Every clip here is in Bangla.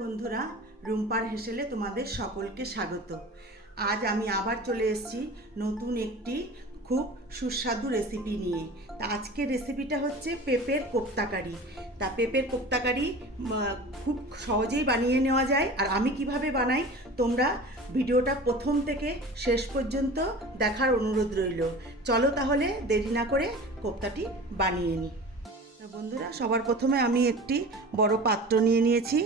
বন্ধুরা, রুম্পার হেসেলে তোমাদের সকলকে স্বাগত। আজ আমি আবার চলে এসেছি নতুন একটি খুব সুস্বাদু রেসিপি নিয়ে। তা আজকের রেসিপিটা হচ্ছে পেঁপের কোপ্তাকারি। তা পেঁপের কোপ্তাকারি খুব সহজেই বানিয়ে নেওয়া যায়। আর আমি কিভাবে বানাই তোমরা ভিডিওটা প্রথম থেকে শেষ পর্যন্ত দেখার অনুরোধ রইল। চলো তাহলে দেরি না করে কোপ্তাটি বানিয়ে নিই। বন্ধুরা, সবার প্রথমে আমি একটি বড় পাত্র নিয়ে নিয়েছি।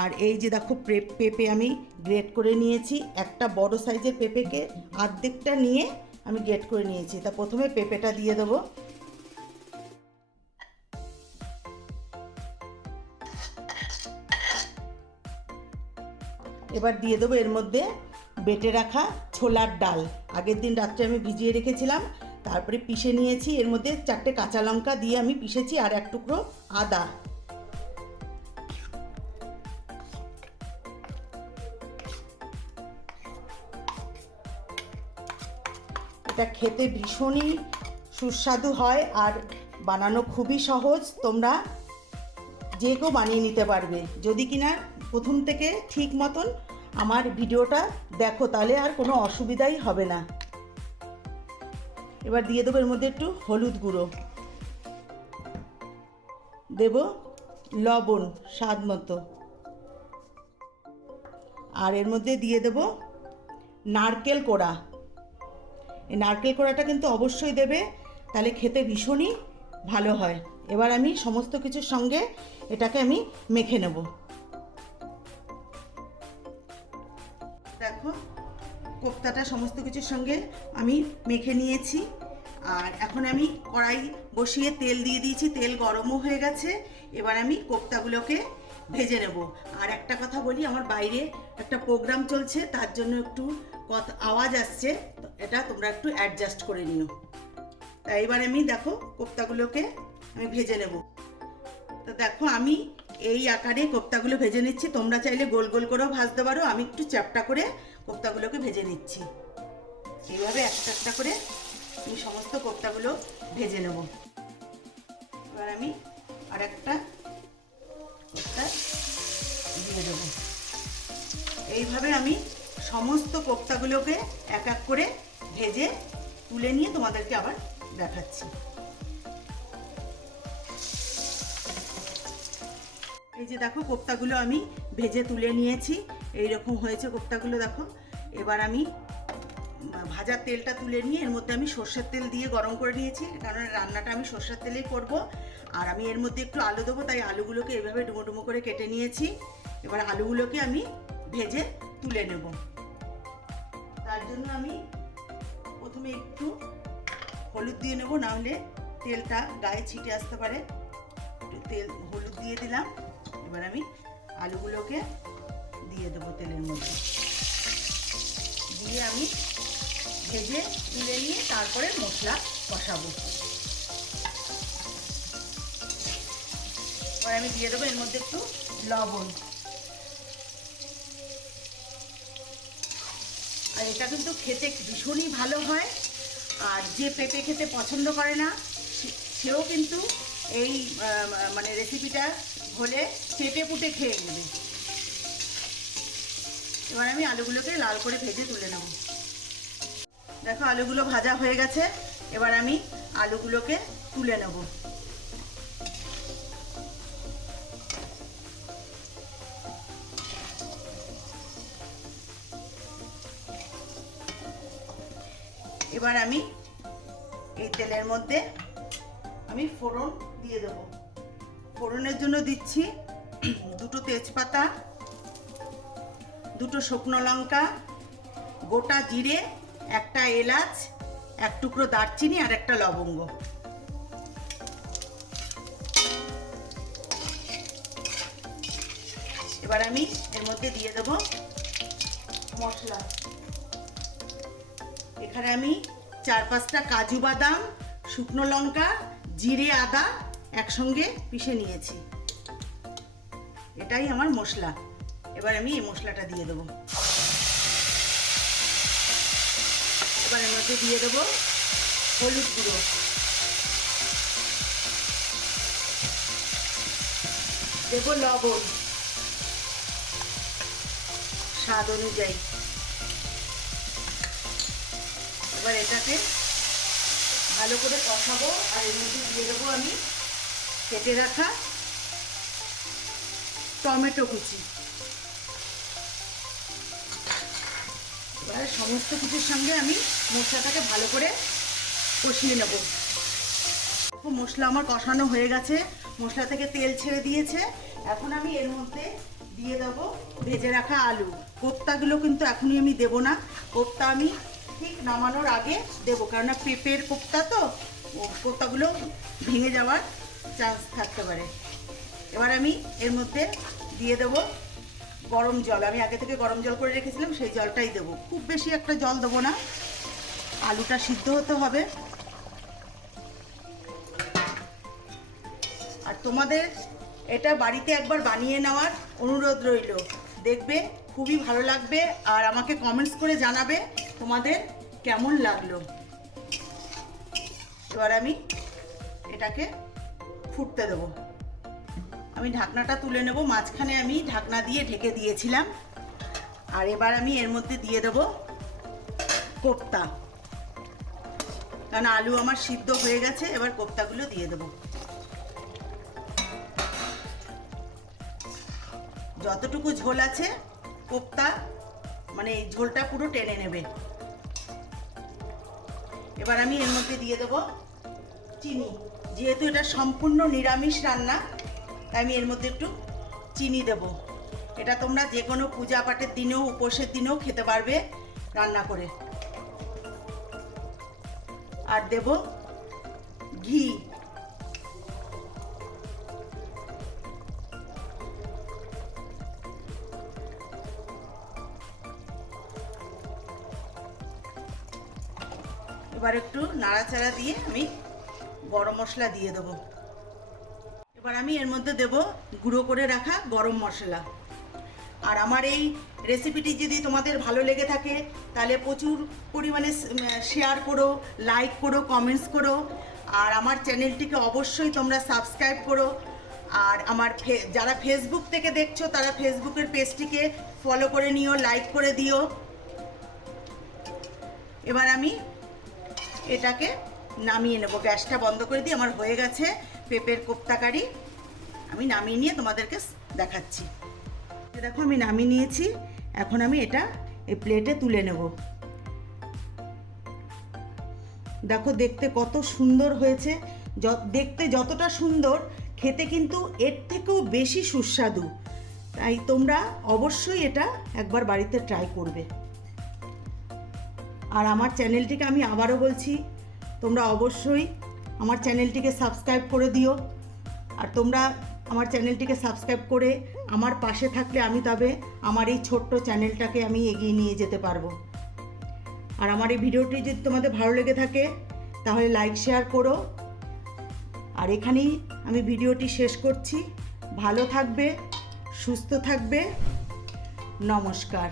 আর এই যে দেখো পেঁপে আমি গ্রেট করে নিয়েছি। একটা বড় সাইজের পেঁপেকে অর্ধেকটা নিয়ে আমি গ্রেট করে নিয়েছি। তা প্রথমে পেঁপেটা দিয়ে দেবো। এবার দিয়ে দেবো এর মধ্যে বেটে রাখা ছোলার ডাল। আগের দিন রাত্রে আমি ভিজিয়ে রেখেছিলাম, তারপরে পিষে নিয়েছি। এর মধ্যে 4টে কাঁচা লঙ্কা দিয়ে আমি পিষেছি, আর এক টুকরো আদা। এটা খেতে ভীষণই সুস্বাদু হয় আর বানানো খুবই সহজ। তোমরা যে কেউ বানিয়ে নিতে পারবে যদি কিনা প্রথম থেকে ঠিক মতন আমার ভিডিওটা দেখো, তাহলে আর কোনো অসুবিধাই হবে না। এবার দিয়ে দেবো এর মধ্যে একটু হলুদ গুঁড়ো, দেব লবণ স্বাদ মতো, আর এর মধ্যে দিয়ে দেব নারকেল কোড়া। এই নারকেল কোড়াটা কিন্তু অবশ্যই দেবে, তাহলে খেতে ভীষণই ভালো হয়। এবার আমি সমস্ত কিছুর সঙ্গে এটাকে আমি মেখে নেব। দেখো, কোপ্তাটা সমস্ত কিছুর সঙ্গে আমি মেখে নিয়েছি। আর এখন আমি কড়াই বসিয়ে তেল দিয়ে দিয়েছি, তেল গরমও হয়ে গেছে। এবার আমি কোপ্তাগুলোকে ভেজে নেব। আর একটা কথা বলি, আমার বাইরে একটা প্রোগ্রাম চলছে, তার জন্য একটু আওয়াজ আসছে, এটা তোমরা একটু অ্যাডজাস্ট করে নিও। তাই এবার আমি দেখো কোপ্তাগুলোকে আমি ভেজে নেব। তো দেখো, আমি এই আকারে কোপ্তাগুলো ভেজে নিচ্ছি। তোমরা চাইলে গোল গোল করেও ভাজতে পারো, আমি একটু চ্যাপটা করে কোপ্তাগুলোকে ভেজে নিচ্ছি। এইভাবে একটা একটা করে আমি সমস্ত কোপ্তাগুলো ভেজে নেব। এবার আমি আর একটা কোপ্তা দিয়ে দেবো। এইভাবে আমি সমস্ত কোপ্তাগুলোকে এক এক করে ভেজে তুলে নিয়ে তোমাদেরকে আবার দেখাচ্ছি। এই যে দেখো, কোপ্তাগুলো আমি ভেজে তুলে নিয়েছি। এইরকম হয়েছে কোপ্তাগুলো, দেখো। এবার আমি ভাজার তেলটা তুলে নিয়ে এর মধ্যে আমি সর্ষের তেল দিয়ে গরম করে নিয়েছি, কারণ রান্নাটা আমি সর্ষের তেলেই করব। আর আমি এর মধ্যে একটু আলু দেবো, তাই আলুগুলোকে এভাবে ডুমো ডুমো করে কেটে নিয়েছি। এবার আলুগুলোকে আমি ভেজে তুলে নেব। তার জন্য আমি প্রথমে একটু হলুদ দিয়ে নেব, নাহলে তেলটা গায়ে ছিটে আসতে পারে। একটু হলুদ দিয়ে দিলাম। এবার আমি আলুগুলোকে দিয়ে দেবো তেলের মধ্যে, দিয়ে আমি ভেজে তুলে নিয়ে তারপরে মশলা কষাবো। এবার আমি দিয়ে দেবো এর মধ্যে একটু লবণ। আর এটা কিন্তু খেতে ভীষণই ভালো হয়। আর যে পেঁপে খেতে পছন্দ করে না সেও কিন্তু এই মানে রেসিপিটা হলে পেঁপে পুঁটে খেয়ে নেবে। এবার আমি আলুগুলোকে লাল করে ভেজে তুলে নেব। দেখো, আলুগুলো ভাজা হয়ে গেছে। এবার আমি আলুগুলোকে তুলে নেব। এবার আমি এই তেলের মধ্যে আমি ফোড়ন দিয়ে দেব। ফোড়নের জন্য দিচ্ছি 2টো তেজপাতা, 2টো শুকনো লঙ্কা, গোটা জিরে, একটা এলাচ, এক টুকরো দারচিনি, আর একটা লবঙ্গ। এবার আমি এর মধ্যে দিয়ে দেব মশলা। এখানে আমি 4-5টা কাজু বাদাম, শুকনো লঙ্কা, জিরে, আদা একসঙ্গে পিষে নিয়েছি। এটাই আমার মশলা। এবার আমি এই মশলাটা দিয়ে দেবো। এবার এর মধ্যে দিয়ে দেবো হলুদ গুঁড়ো, দেবো লবণ, স্বাদ অনুযায়ী। এবার এটাকে ভালো করে কষাবো আর এর মধ্যে দিয়ে দেবো আমি কেটে রাখা টমেটো কুচি। এবার সমস্ত কিছুর সঙ্গে আমি মশলাটাকে ভালো করে কষিয়ে নেব। মশলা আমার কষানো হয়ে গেছে, মশলা থেকে তেল ছেড়ে দিয়েছে। এখন আমি এর মধ্যে দিয়ে দেবো ভেজে রাখা আলু। কোপ্তাগুলো কিন্তু এখনই আমি দেবো না, কোপ্তা আমি ঠিক নামানোর আগে দেবো, কেননা পেঁপের কোপ্তা তো কোপ্তাগুলো ভেঙে যাওয়ার চান্স থাকতে পারে। এবার আমি এর মধ্যে দিয়ে দেবো গরম জল। আমি আগে থেকে গরম জল করে রেখেছিলাম, সেই জলটাই দেবো। খুব বেশি একটা জল দেবো না, আলুটা সিদ্ধ হতে হবে। আর তোমাদের এটা বাড়িতে একবার বানিয়ে নেওয়ার অনুরোধ রইল, দেখবে খুবই ভালো লাগবে। আর আমাকে কমেন্টস করে জানাবে তোমাদের কেমন লাগলো। এবার আমি এটাকে ফুটতে দেবো। আমি ঢাকনাটা তুলে নেব, মাঝখানে আমি ঢাকনা দিয়ে ঢেকে দিয়েছিলাম। আর এবার আমি এর মধ্যে দিয়ে দেব কোপ্তা, কারণ আলু আমার সিদ্ধ হয়ে গেছে। এবার কোপ্তাগুলো দিয়ে দেবো। যতটুকু ঝোল আছে কোপ্তা মানে এই ঝোলটা পুরো টেনে নেবে। এবার আমি এর মধ্যে দিয়ে দেবো চিনি। যেহেতু এটা সম্পূর্ণ নিরামিষ রান্না, তাই আমি এর মধ্যে একটু চিনি দেব। এটা তোমরা যে কোনো পূজা পাঠের দিনেও উপোসের দিনেও খেতে পারবে রান্না করে। আর দেব ঘি। এবার একটু নাড়াচাড়া দিয়ে আমি গরম মশলা দিয়ে দেবো। এবার আমি এর মধ্যে দেব গুঁড়ো করে রাখা গরম মশলা। আর আমার এই রেসিপিটি যদি তোমাদের ভালো লেগে থাকে তাহলে প্রচুর পরিমাণে শেয়ার করো, লাইক করো, কমেন্টস করো। আর আমার চ্যানেলটিকে অবশ্যই তোমরা সাবস্ক্রাইব করো। আর আমার যারা ফেসবুক থেকে দেখছো তারা ফেসবুকের পেজটিকে ফলো করে নিও, লাইক করে দিও। এবার আমি এটাকে নামিয়ে নেব, গ্যাসটা বন্ধ করে দিয়ে আমার হয়ে গেছে পেঁপের কোপ্তা কারি। আমি নামিয়ে নিয়ে তোমাদেরকে দেখাচ্ছি। দেখো আমি নামিয়ে নিয়েছি, এখন আমি এটা এই প্লেটে তুলে নেব। দেখো দেখতে কত সুন্দর হয়েছে। দেখতে যতটা সুন্দর, খেতে কিন্তু এর থেকেও বেশি সুস্বাদু। তাই তোমরা অবশ্যই এটা একবার বাড়িতে ট্রাই করবে। আর আমার চ্যানেলটিকে আমি আবারও বলছি, তোমরা অবশ্যই আমার চ্যানেলটিকে সাবস্ক্রাইব করে দিও। আর তোমরা আমার চ্যানেলটিকে সাবস্ক্রাইব করে আমার পাশে থাকলে আমি তবে আমার এই ছোট্ট চ্যানেলটাকে আমি এগিয়ে নিয়ে যেতে পারবো। আর আমার এই ভিডিওটি যদি তোমাদের ভালো লেগে থাকে তাহলে লাইক শেয়ার করো। আর এখানেই আমি ভিডিওটি শেষ করছি। ভালো থাকবে, সুস্থ থাকবে। নমস্কার।